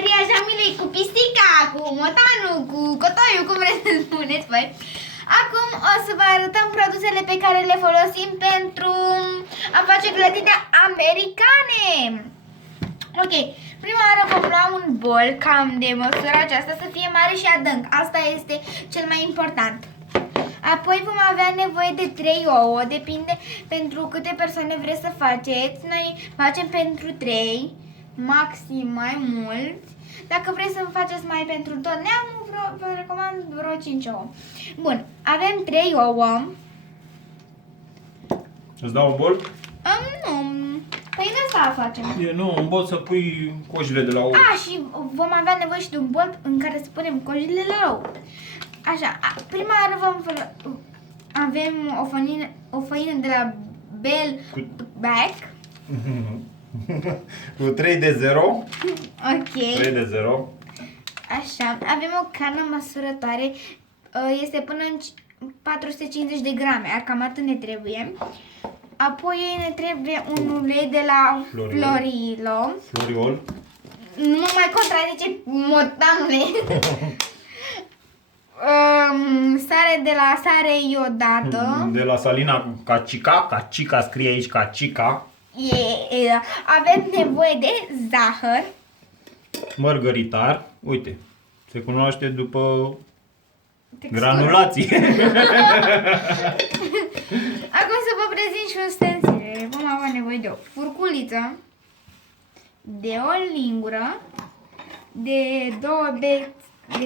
Maria Jamilei, cu pisica, cu motanul, cu cotoiul, cum vreți să spuneți voi. Acum o să vă arătăm produsele pe care le folosim pentru a face clătite americane. Ok, prima oară vom lua un bol cam de măsura aceasta, să fie mare și adânc. Asta este cel mai important. Apoi vom avea nevoie de 3 ouă, depinde pentru câte persoane vreți să faceți. Noi facem pentru 3, maxim mai mult. Dacă vreți să faceți mai pentru tot neamul, vă recomand vreo 5 ouă. Bun, avem 3 ouă. Îți dau un bol? Nu, păi în asta facem. Nu, un bol să pui cojile de la ou. Și vom avea nevoie și de un bol în care să punem cojile la ou. Așa, prima oară avem o făină de la Bell Back. Cu 3 de 0. Ok. 3 de 0. Așa, avem o cană măsurătoare, este până în 450 de grame, cam atât ne trebuie. Apoi ne trebuie un ulei de la Florilo. Floriol. Nu mă mai contrazice, motanule. Sare de la sare iodată. De la Salina Cacica. Cacica scrie aici Cacica. Avem nevoie de zahăr. Mărgăritar. Uite, se cunoaște după Textură. granulații. Acum să vă prezint și ustensile. Vom avea nevoie de o furculiță, de o lingură, de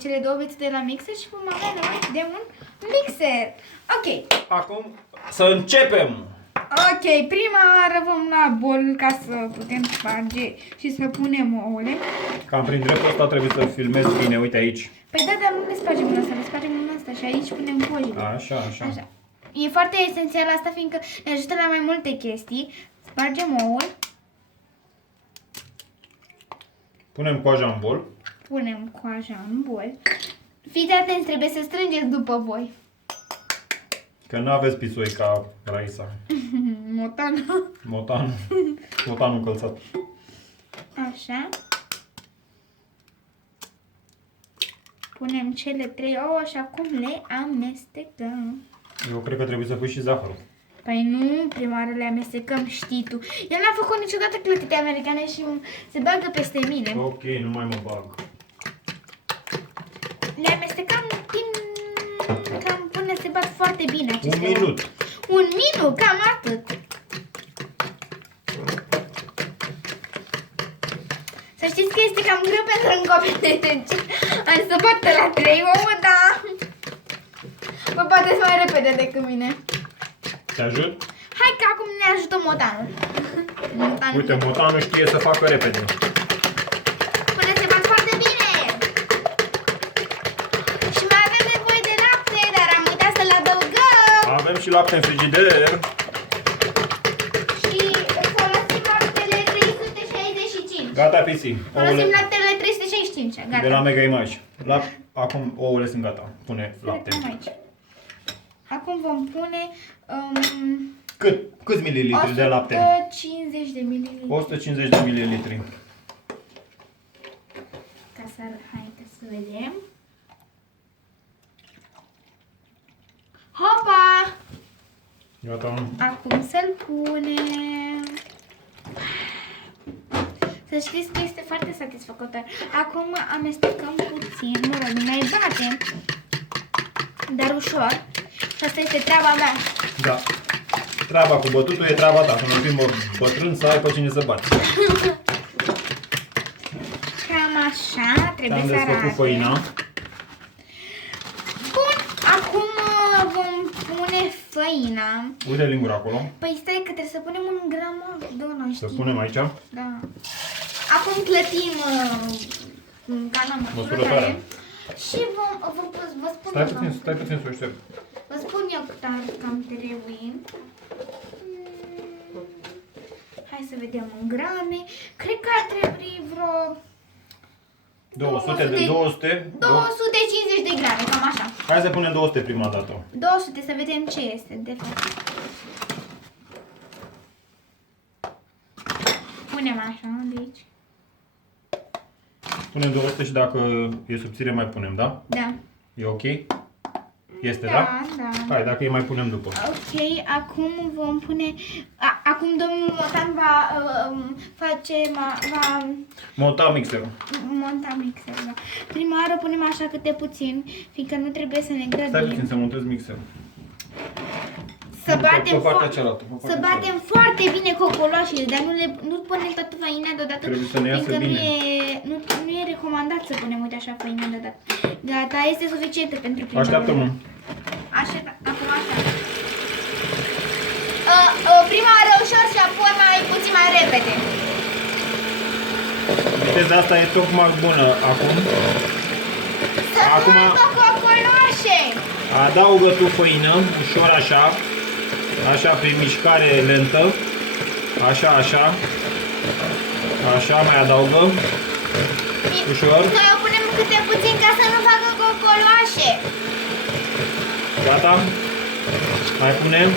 cele două bețe de la mixer și vom avea nevoie de un mixer. Ok. Acum să începem! Ok, prima oară vom lua bol ca să putem sparge și să punem ouăle. Cam prin dreptul ăsta trebuie să filmezi bine, uite aici. Păi da, dar nu le spargem în asta, le spargem în asta și aici punem cojile. Așa. E foarte esențial asta, fiindcă ne ajută la mai multe chestii. Spargem oul. Punem coaja în bol. Punem coaja în bol. Fiți atenți, trebuie să strângeți după voi. Că nu aveți pisoi ca Raisa. Motanul călțat. Așa. Punem cele 3 ouă și acum le amestecăm. Eu cred că trebuie să pui și zahărul. Păi nu, prima oară le amestecăm, știi tu. El n-a făcut niciodată clătite americane și se bagă peste mine. Ok, nu mai mă bag. Le amestecăm cam până se bat foarte bine aceste Un minut. Un minut, cam atât. Să știți că este cam greu pentru un copil. Am să bată la 3 ouă, dar vă bateți mai repede decât mine. Te ajut? Hai că acum ne ajută motanul. Uite, motanul știe să facă repede. Până se bat foarte bine. Și mai avem nevoie de lapte, dar am uitat să-l adăugăm. Avem și lapte în frigider. Și folosim laptele 365. Gata, pisi. Folosim laptele 365. Gata. De la Mega Image. Acum ouăle sunt gata. Pune lapte. Aici. Acum vom pune Câți mililitri de lapte? 150 de mililitri. 150 de mililitri. Ca să haideți să vedem. Hopa! Gata. Acum să-l punem. Să știți că este foarte satisfăcător. Acum amestecăm puțin, mă rog, mai batem, dar ușor. Și asta este treaba mea. Da. Treaba cu bătutul e treaba ta. Când fim bătrân să ai pe cine să bați. Cam așa trebuie Am să desfăcut arate. făina. Bun, acum vom pune făina. Uite lingura acolo. Păi stai că trebuie să punem un gramaj, doamna, Să știi? punem aici. Da. Acum clătim cana măsurătoare. Și vă spun Stai puțin să o șterg. Vă spun eu cât ar cam trebuie. Hai să vedem în grame. Cred că ar trebui vreo 200 de 200. 250 de grame, cam așa. Hai să punem 200 prima dată. 200, să vedem ce este, de fapt. Punem așa, de aici. Punem 200 și dacă e subțire mai punem, da? Da. E ok? Este, da? Da. Hai, dacă e mai punem după. Ok, acum vom pune... acum domnul Motan va face... va Monta mixerul. monta mixerul. Da. Prima oară punem așa câte puțin, fiindcă nu trebuie să ne Stai grăbim. puțin să montez mixerul. Să batem, Pe partea cealaltă. pe partea să batem foarte bine cocoloșile, dar nu punem toată faina deodată, Trebuie să ne iasă fiindcă bine. nu e recomandat să punem, uite așa, faina deodată. Gata, este suficientă pentru prima Așteaptă-mă. oară. Așa, acum așa. Prima oară ușor și apoi mai puțin mai repede. Viteza asta e tocmai bună acum. Să Acum- facă cocoloșe! Adaugă tu făină, ușor așa. Așa, prin mișcare lentă. Așa, așa. Așa, mai adaugă. Ușor. Noi o punem câte puțin ca să nu facă cocoloșe. Gata? Mai punem.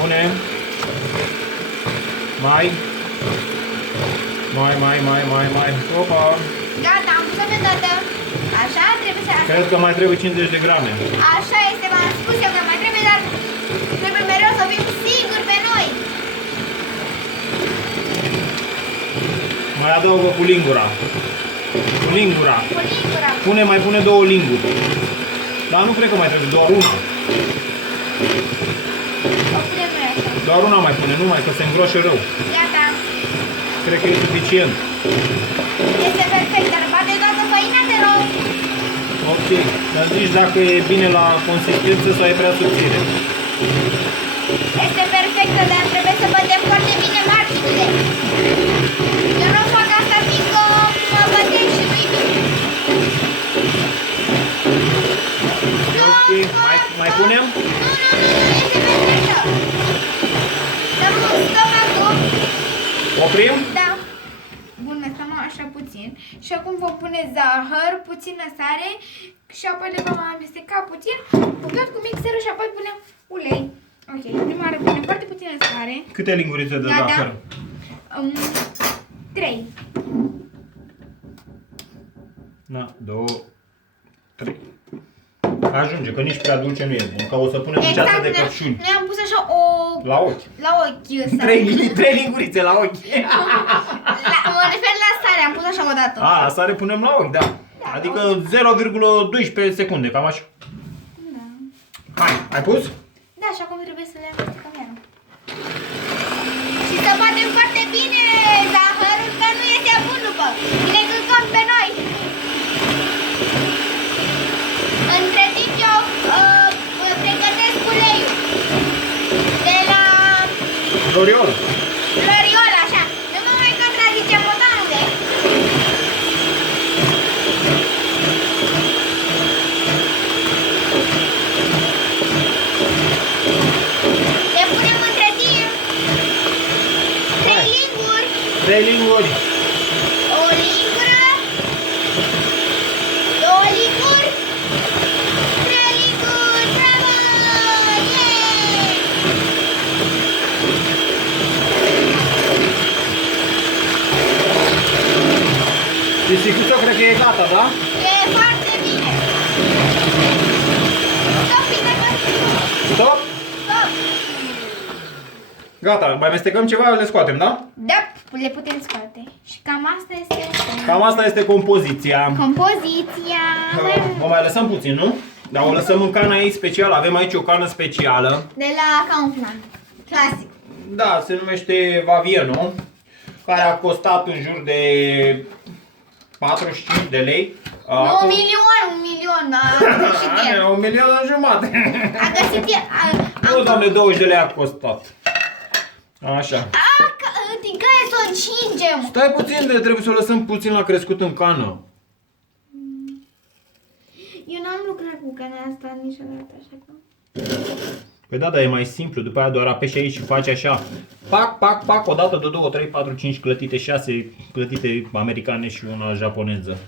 Punem. Mai. Mai. Opa. Gata, am pus-o pe toată. Așa trebuie să... Cred că mai trebuie 50 de grame. Așa este, v-am spus eu că mai trebuie, dar trebuie mereu să fim siguri pe noi. Mai adaugă cu lingura. Cu lingura. Cu lingura. Mai pune 2 linguri. Dar nu cred că mai trebuie, doar una. O punem noi așa. Doar una mai pune, numai că se îngroșe rău. Gata. Cred că e suficient. Este perfect, dar bate toată făina, te rog. Ok. Dar zici dacă e bine la consistență sau e prea subțire. Este perfectă, dar trebuie să bătem foarte bine marginile. Eu nu fac asta fiindcă mă bătesc și nu-i bine. Ok. Mai punem? Nu, este perfectă. Dăm un stop acum. Oprim? Da. Bun, lăsăm așa puțin. Și acum vom pune zahăr, puțină sare și apoi le vom amesteca puțin, tot cu mixerul și apoi punem ulei. Ok, prima oară punem foarte puțină sare. Câte lingurițe de Gata. zahăr? 3. Na, 2, 3. Ajunge, că nici prea dulce nu e bun, că o să punem în ceață de căpșuni. Noi am pus așa o... La ochi. La ochi sare. 3 lingurițe la ochi. Mă refer la sare, am pus așa o dată. A, sare punem la ochi, da. Adică 0,12 secunde, cam așa. Da. Hai, ai pus? Da, și acum trebuie să le amestecăm iară. Și să batem foarte bine zahărul, că nu este bun după. Ne călcăm pe noi. Între timp eu pregătesc uleiul de la Gloriol. Gloriol, așa. Nu mă mai contrazice motanule. Le punem între timp 3 linguri. 3 linguri. O lingură, 2 linguri, 3 linguri, bravo! Yeah! Pisicuța cred că e gata, da? E foarte bine! Stop, bine, Stop! stop! Gata, mai amestecăm ceva, le scoatem, da? Da, le putem scoate. Și cam asta este... Cam asta este compoziția. Compoziția. O mai lăsăm puțin, nu? Dar o lăsăm în cana ei specială. Avem aici o cană specială. De la Kaufland. Clasic. Da, se numește Vaviano, care a costat în jur de 45 de lei. Un milion, a găsit el. 1,5 milion. A găsit el. Nu, doamne, 20 de lei a costat. Așa. Din care să o încingem? Stai puțin, trebuie să o lăsăm puțin la crescut în cană. Eu n-am lucrat cu cana asta niciodată, așa că... Păi da, dar e mai simplu, după aia doar apeși aici și faci așa. Pac, pac, pac, o dată de 2, 3, 4, 5 clătite, 6 clătite americane și una japoneză.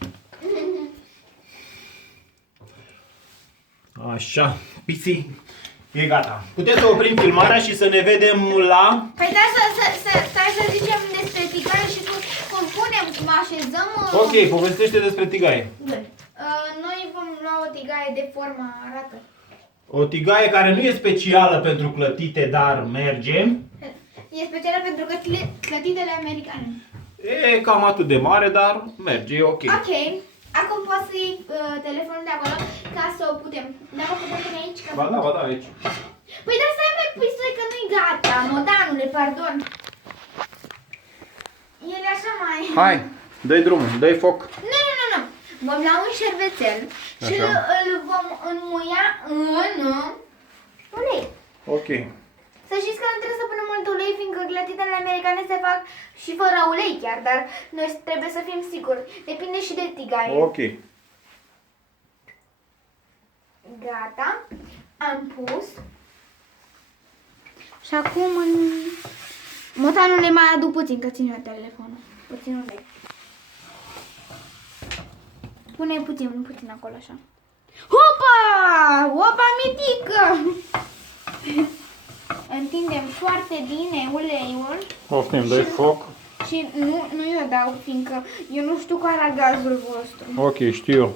Așa, Pisi, e gata. Puteți să oprim filmarea și să ne vedem la... Păi da, stai să zicem despre ticare și cum punem, cum așezăm... Ok, povestește despre tigaie. Noi vom lua o tigaie de formă arată. O tigaie care nu e specială pentru clătite, dar merge. E specială pentru că clătitele americane. E cam atât de mare, dar merge, e ok. Ok. Acum poți să iei telefonul de acolo ca să o putem. Dacă o putem pune aici? Că... Ba da, aici. Păi dar stai mai pui că nu-i gata, modanule, pardon. El e așa mai... Hai, dă-i drumul, dă-i foc. Nu. Vom lua un șervețel și Așa. îl vom înmuia în ulei. Ok. Să știți că nu trebuie să punem mult ulei, fiindcă clătitele americane se fac și fără ulei chiar, dar noi trebuie să fim siguri. Depinde și de tigaie. Ok. Gata. Am pus. Și acum în... Motanul le mai adu puțin, că țin eu telefonul. Puțin ulei. Pune puțin acolo așa. Hopa! Opa mitică! Întindem foarte bine uleiul. Poftim, dă-i foc. Și nu eu dau, fiindcă eu nu știu care e gazul vostru. Ok, știu eu.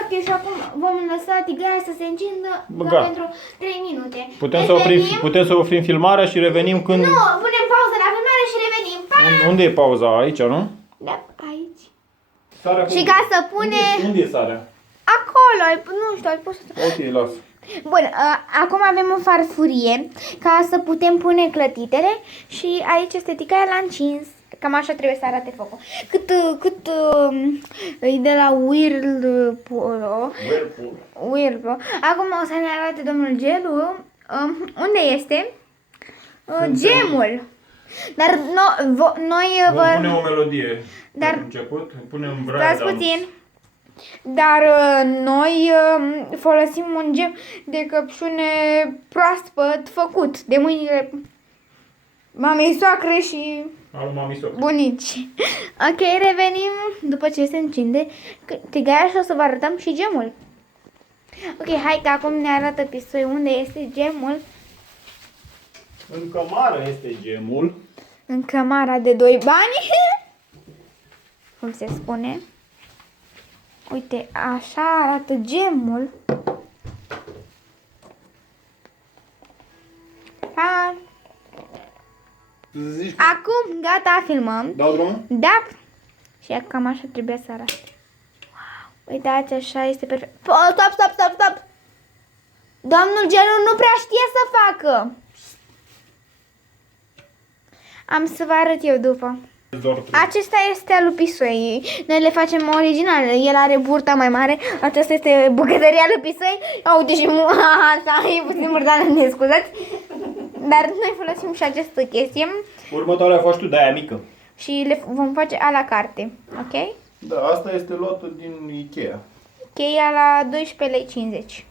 Ok, și acum vom lăsa tigaia să se încindă Gata. pentru 3 minute. Putem să oprim filmarea și revenim când... Nu, punem pauză la filmare și revenim. Pa! Unde e pauza? Aici, nu? Da, aici. Sarea Și ca să pune... Unde e sarea? Acolo, nu știu, ai pus... Ok, las. Bun, acum avem o farfurie ca să putem pune clătitele și aici este tigaia la încins. Cam așa trebuie să arate focul. Cât e de la Whirlpool. Acum o să ne arate domnul Gelu unde este gemul. Dar noi Vom pune o melodie. Dar- Dar început, punem stați puțin. Dar noi folosim un gem de căpșune proaspăt făcut de mâinile mamei soacre și Al mamisoc. bunici. Ok, revenim după ce se încinde tigaia și o să vă arătăm și gemul. Ok, hai că acum ne arată pisoi unde este gemul. În cămară este gemul. În cămara de 2 bani. Cum se spune. Uite, așa arată gemul. Ha. Zici Acum, gata, filmăm. dau drumul? Da. Și cam așa trebuie să arate. Wow. Uitați, așa este perfect. Oh, stop. Domnul Gelu nu prea știe să facă. Am să vă arăt eu după. Acesta este al lui Pisoi. Noi le facem original. El are burta mai mare. Aceasta este bucătăria lui Pisoi. Uite și asta e puțin murdare, ne scuzați. Dar noi folosim și această chestie. Următoarea faci tu, de-aia mică. Și le vom face a la carte. Ok? Da, asta este luată din Ikea. Cheia la 12,50 lei.